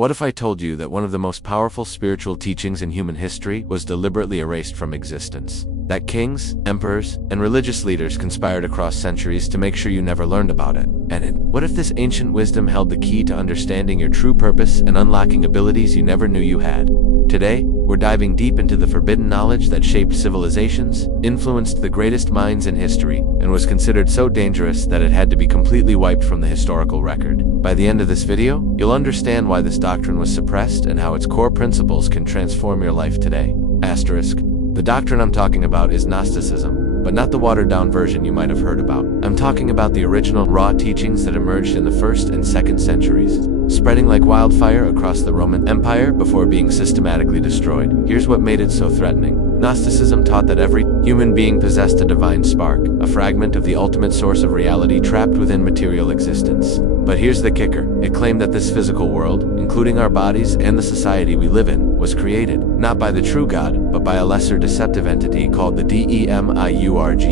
What if I told you that one of the most powerful spiritual teachings in human history was deliberately erased from existence? That kings, emperors, and religious leaders conspired across centuries to make sure you never learned about it. What if this ancient wisdom held the key to understanding your true purpose and unlocking abilities you never knew you had? Today, we're diving deep into the forbidden knowledge that shaped civilizations, influenced the greatest minds in history, and was considered so dangerous that it had to be completely wiped from the historical record. By the end of this video, you'll understand why this doctrine was suppressed and how its core principles can transform your life today. Asterisk. The doctrine I'm talking about is Gnosticism, but not the watered-down version you might have heard about. I'm talking about the original raw teachings that emerged in the 1st and 2nd centuries, spreading like wildfire across the Roman Empire before being systematically destroyed. Here's what made it so threatening. Gnosticism taught that every human being possessed a divine spark, a fragment of the ultimate source of reality trapped within material existence. But here's the kicker. It claimed that this physical world, including our bodies and the society we live in, was created, not by the true God, but by a lesser deceptive entity called the Demiurge.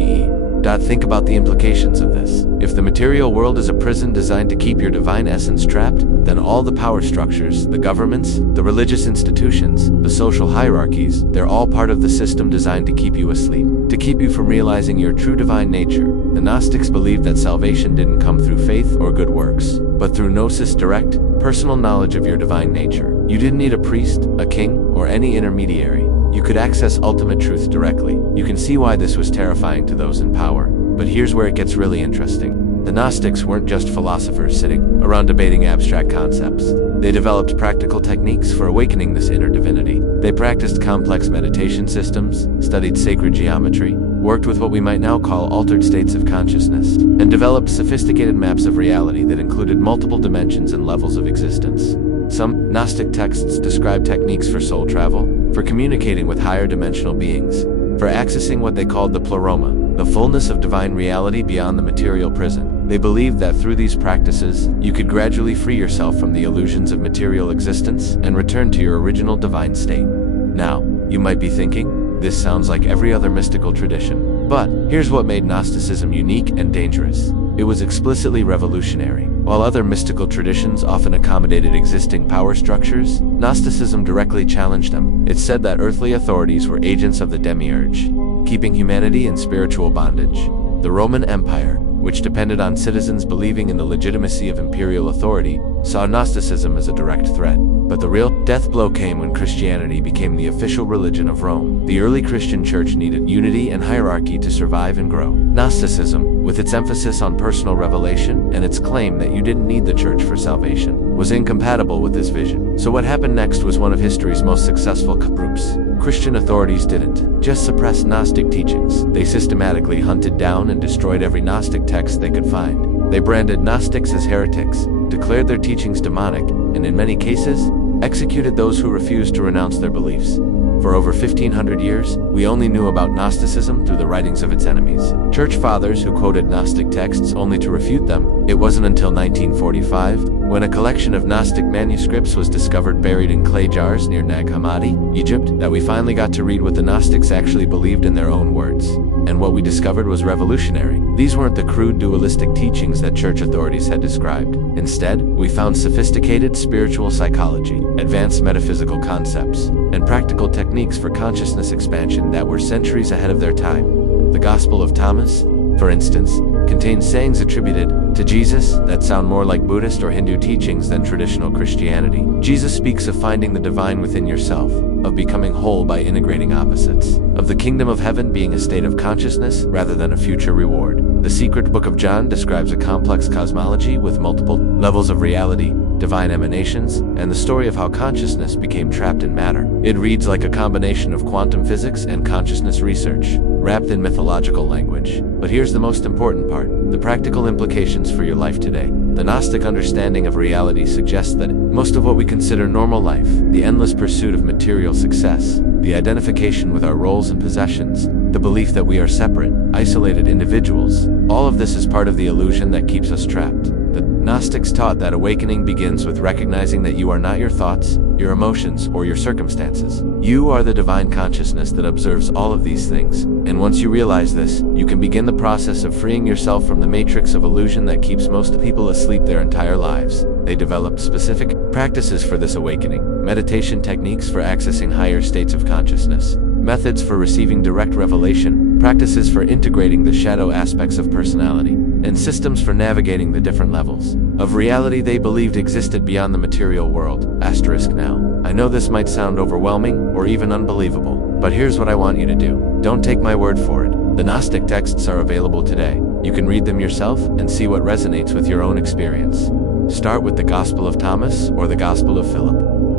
Think about the implications of this. If the material world is a prison designed to keep your divine essence trapped, then all the power structures, the governments, the religious institutions, the social hierarchies, they're all part of the system designed to keep you asleep, to keep you from realizing your true divine nature. The Gnostics believed that salvation didn't come through faith or good works, but through gnosis, direct, personal knowledge of your divine nature. You didn't need a priest, a king, or any intermediary. You could access ultimate truth directly. You can see why this was terrifying to those in power. But here's where it gets really interesting. The Gnostics weren't just philosophers sitting around debating abstract concepts. They developed practical techniques for awakening this inner divinity. They practiced complex meditation systems, studied sacred geometry, worked with what we might now call altered states of consciousness, and developed sophisticated maps of reality that included multiple dimensions and levels of existence. Some Gnostic texts describe techniques for soul travel, for communicating with higher dimensional beings, for accessing what they called the pleroma, the fullness of divine reality beyond the material prison. They believed that through these practices, you could gradually free yourself from the illusions of material existence and return to your original divine state. Now, you might be thinking, this sounds like every other mystical tradition. But here's what made Gnosticism unique and dangerous. It was explicitly revolutionary. While other mystical traditions often accommodated existing power structures, Gnosticism directly challenged them. It said that earthly authorities were agents of the Demiurge, keeping humanity in spiritual bondage. The Roman Empire, which depended on citizens believing in the legitimacy of imperial authority, saw Gnosticism as a direct threat. But the real death blow came when Christianity became the official religion of Rome. The early Christian church needed unity and hierarchy to survive and grow. Gnosticism, with its emphasis on personal revelation and its claim that you didn't need the church for salvation, was incompatible with this vision. So what happened next was one of history's most successful groups. Christian authorities didn't just suppress Gnostic teachings. They systematically hunted down and destroyed every Gnostic text they could find. They branded Gnostics as heretics, declared their teachings demonic, and in many cases, executed those who refused to renounce their beliefs. For over 1,500 years, we only knew about Gnosticism through the writings of its enemies. Church fathers who quoted Gnostic texts only to refute them. It wasn't until 1945, when a collection of Gnostic manuscripts was discovered buried in clay jars near Nag Hammadi, Egypt, that we finally got to read what the Gnostics actually believed in their own words. And what we discovered was revolutionary. These weren't the crude dualistic teachings that church authorities had described. Instead, we found sophisticated spiritual psychology, advanced metaphysical concepts, and practical techniques for consciousness expansion that were centuries ahead of their time. The Gospel of Thomas, for instance, contains sayings attributed to Jesus that sound more like Buddhist or Hindu teachings than traditional Christianity. Jesus speaks of finding the divine within yourself, of becoming whole by integrating opposites, of the kingdom of heaven being a state of consciousness rather than a future reward. The secret book of John describes a complex cosmology with multiple levels of reality, divine emanations, and the story of how consciousness became trapped in matter. It reads like a combination of quantum physics and consciousness research, wrapped in mythological language. But here's the most important part, the practical implications for your life today. The Gnostic understanding of reality suggests that most of what we consider normal life, the endless pursuit of material success, the identification with our roles and possessions, the belief that we are separate, isolated individuals, all of this is part of the illusion that keeps us trapped. The Gnostics taught that awakening begins with recognizing that you are not your thoughts, your emotions, or your circumstances. You are the divine consciousness that observes all of these things. And once you realize this, you can begin the process of freeing yourself from the matrix of illusion that keeps most people asleep their entire lives. They developed specific practices for this awakening, meditation techniques for accessing higher states of consciousness, methods for receiving direct revelation, practices for integrating the shadow aspects of personality, and systems for navigating the different levels of reality they believed existed beyond the material world. Now, I know this might sound overwhelming or even unbelievable, but here's what I want you to do. Don't take my word for it. The Gnostic texts are available today. You can read them yourself and see what resonates with your own experience. Start with the Gospel of Thomas or the Gospel of Philip.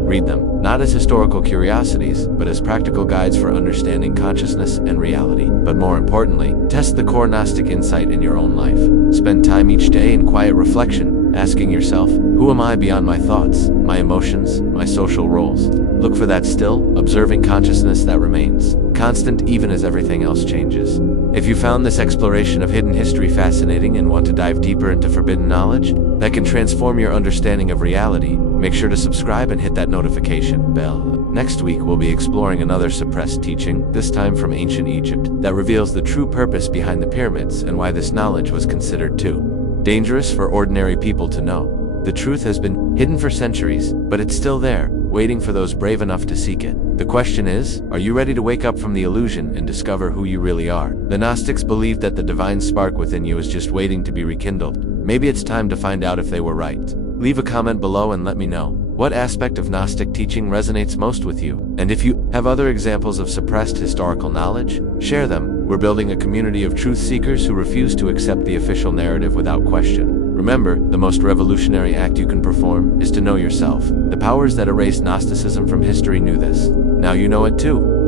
Read them, not as historical curiosities, but as practical guides for understanding consciousness and reality. But more importantly, test the core Gnostic insight in your own life. Spend time each day in quiet reflection, asking yourself, who am I beyond my thoughts, my emotions, my social roles? Look for that still, observing consciousness that remains constant even as everything else changes. If you found this exploration of hidden history fascinating and want to dive deeper into forbidden knowledge that can transform your understanding of reality, make sure to subscribe and hit that notification bell. Next week, we'll be exploring another suppressed teaching, this time from ancient Egypt, that reveals the true purpose behind the pyramids and why this knowledge was considered too dangerous for ordinary people to know. The truth has been hidden for centuries, but it's still there, waiting for those brave enough to seek it. The question is, are you ready to wake up from the illusion and discover who you really are? The Gnostics believed that the divine spark within you is just waiting to be rekindled. Maybe it's time to find out if they were right. Leave a comment below and let me know. What aspect of Gnostic teaching resonates most with you? And if you have other examples of suppressed historical knowledge, share them. We're building a community of truth seekers who refuse to accept the official narrative without question. Remember, the most revolutionary act you can perform is to know yourself. The powers that erased Gnosticism from history knew this. Now you know it too.